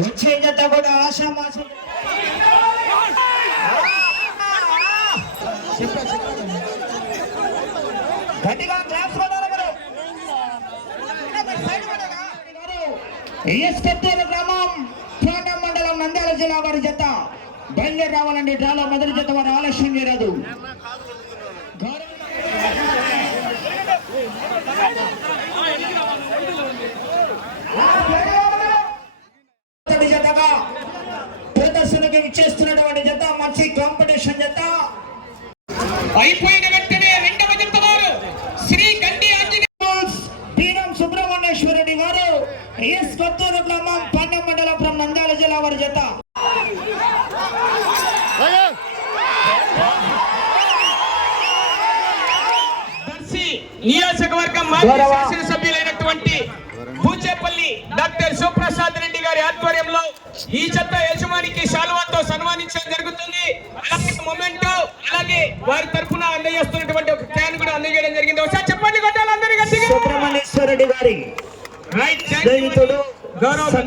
వచ్చే జత కూడా ఆశామాష గట్టిగా క్లాప్స్ కొట్టాలి గారు. ఎస్కత్తూరు గ్రామం ప్రాంతం మండలం నంద్యాల జిల్లా వారి జత బయలుదేరి రావాలండి. డ్రాలో మొదటి జత వారు ఆలస్యం చేయరాదు. జతగా ప్రదర్శనకి ఇచ్చేస్తున్నటువంటి జత మంచి కాంపిటీషన్ జత. అయిపోయిన వెంటనే రెండవ జత వారు శ్రీ గండి పీరం సుబ్రహ్మణ్యేశ్వరరెడ్డి గారు ఎస్ కొత్తూరు గ్రామం పాండ్యం మండలం నంద్యాల జిల్లా వారి జత. నియోజకవర్గం మాజీ శాసనసభ్యులైనటువంటి బూచేపల్లి డాక్టర్ సుప్రసాద్ రెడ్డి గారి ఆధ్వర్యంలో ఈ జత యజమానికి శాలువాతో సన్మానించడం జరుగుతుంది. అలాగే మొమెంటో అలాగే వారి తరఫున అందజేస్తున్నటువంటి ఒక క్యాన్ కూడా అందజేయడం జరిగింది. ఒకసారి చెప్పండి కొట్టాలి అందరికీ. సుబ్రహ్మణ్యేశ్వరరెడ్డి గారి రైట్, గౌరవ